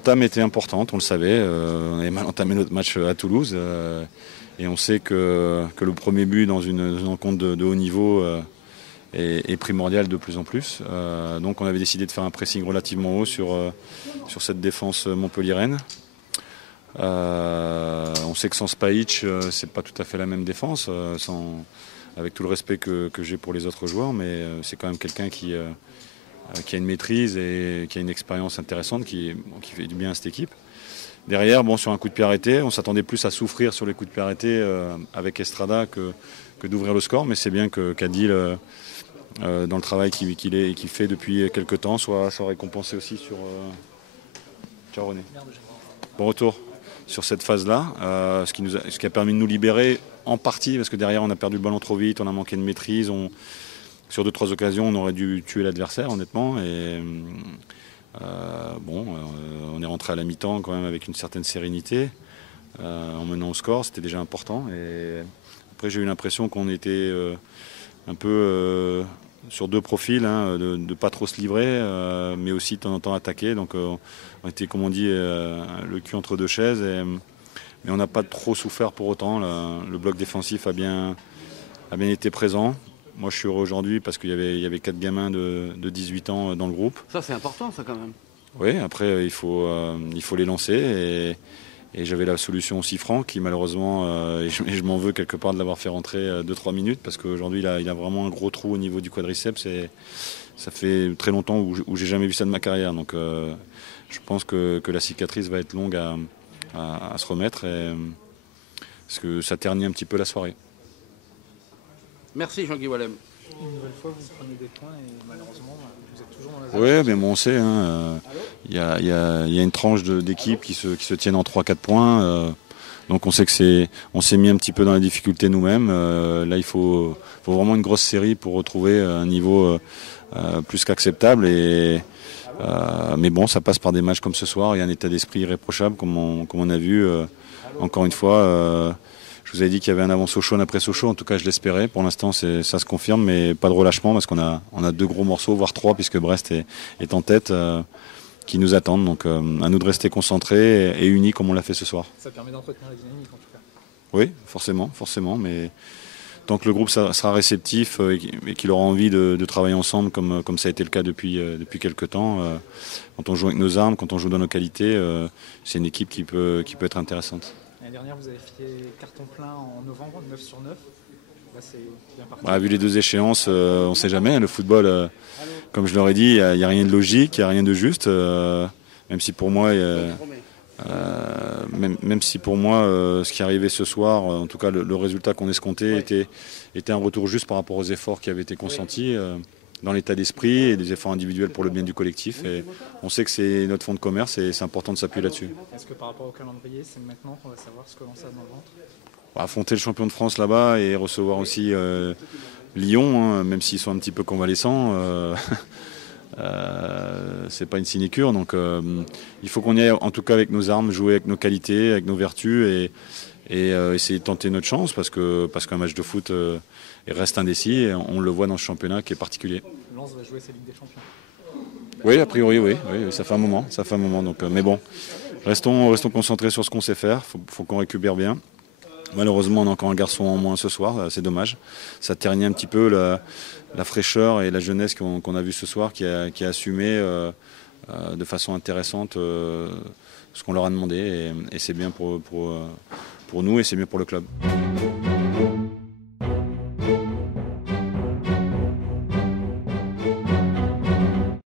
l'entame était importante, on le savait. On avait mal entamé notre match à Toulouse. Et on sait que le premier but dans une rencontre de haut niveau est primordial de plus en plus. Donc on avait décidé de faire un pressing relativement haut sur cette défense montpelliéraine. On sait que sans Spajic, c'est pas tout à fait la même défense, avec tout le respect que j'ai pour les autres joueurs, mais c'est quand même quelqu'un qui a une maîtrise et qui a une expérience intéressante, qui fait du bien à cette équipe. Derrière, sur un coup de pied arrêté, on s'attendait plus à souffrir sur les coups de pied arrêtés avec Estrada que d'ouvrir le score, mais c'est bien qu'Adil, dans le travail qu'il fait depuis quelques temps, soit récompensé aussi sur... Ciao René. Bon retour sur cette phase-là, ce qui a permis de nous libérer en partie, parce que derrière on a perdu le ballon trop vite, on a manqué de maîtrise, sur 2-3 occasions on aurait dû tuer l'adversaire honnêtement, et on est rentré à la mi-temps quand même avec une certaine sérénité, en menant au score, c'était déjà important, et après j'ai eu l'impression qu'on était un peu sur deux profils, de ne pas trop se livrer, mais aussi de temps en temps attaquer, donc on était, comme on dit, le cul entre deux chaises, mais on n'a pas trop souffert pour autant. Le bloc défensif a bien été présent. Moi je suis heureux aujourd'hui parce qu'il y avait 4 gamins de 18 ans dans le groupe. Ça c'est important ça quand même. Oui, après il faut les lancer, et j'avais la solution aussi Franck qui malheureusement, et je m'en veux quelque part de l'avoir fait rentrer 2-3 minutes, parce qu'aujourd'hui il a vraiment un gros trou au niveau du quadriceps, et ça fait très longtemps où j'ai jamais vu ça de ma carrière, donc je pense que la cicatrice va être longue à se remettre, parce que ça ternit un petit peu la soirée. Merci Jean-Guy Wallem. Une nouvelle fois, vous prenez des points et malheureusement, vous êtes toujours dans la zone. Oui, mais on sait, il y a une tranche d'équipes qui se tiennent en 3-4 points. Donc on sait on s'est mis un petit peu dans la difficulté nous-mêmes. Là, il faut vraiment une grosse série pour retrouver un niveau plus qu'acceptable. Mais bon, ça passe par des matchs comme ce soir. Il y a un état d'esprit irréprochable, comme on a vu. Encore une fois, je vous avais dit qu'il y avait un avant Sochaux après Sochaux. En tout cas, je l'espérais. Pour l'instant, ça se confirme, mais pas de relâchement, parce qu'on a 2 gros morceaux, voire 3, puisque Brest est en tête, qui nous attendent. Donc, à nous de rester concentrés et unis comme on l'a fait ce soir. Ça permet d'entretenir la dynamique, en tout cas. Oui, forcément, mais tant que le groupe sera réceptif et qu'il aura envie de travailler ensemble, comme ça a été le cas depuis quelques temps, quand on joue avec nos armes, quand on joue dans nos qualités, c'est une équipe qui peut être intéressante. L'année dernière, vous avez fait carton plein en novembre, 9 sur 9. Là, c'est bien parti. Vu les 2 échéances, on ne sait jamais. Le football, comme je leur ai dit, il n'y a rien de logique, il n'y a rien de juste. Même si pour moi, ce qui arrivait ce soir, en tout cas le résultat qu'on escomptait, était un retour juste par rapport aux efforts qui avaient été consentis dans l'état d'esprit et des efforts individuels pour le bien du collectif. Et on sait que c'est notre fonds de commerce et c'est important de s'appuyer là-dessus. Est-ce que par rapport au calendrier, c'est maintenant qu'on va savoir ce que l'on a dans le ventre ? Affronter le champion de France là-bas et recevoir aussi Lyon, même s'ils sont un petit peu convalescents, c'est pas une sinécure. Donc il faut qu'on y aille, en tout cas avec nos armes, jouer avec nos qualités, avec nos vertus, et essayer de tenter notre chance, parce qu'un match de foot reste indécis, et on le voit dans ce championnat qui est particulier. Lens va jouer sa Ligue des Champions. Oui, a priori, oui, ça fait un moment. Donc, mais bon, restons concentrés sur ce qu'on sait faire. Faut qu'on récupère bien. Malheureusement, on a encore un garçon en moins ce soir, c'est dommage. Ça ternit un petit peu la fraîcheur et la jeunesse qu'on a vu ce soir, qui a assumé de façon intéressante ce qu'on leur a demandé, et c'est bien pour nous et c'est bien pour le club.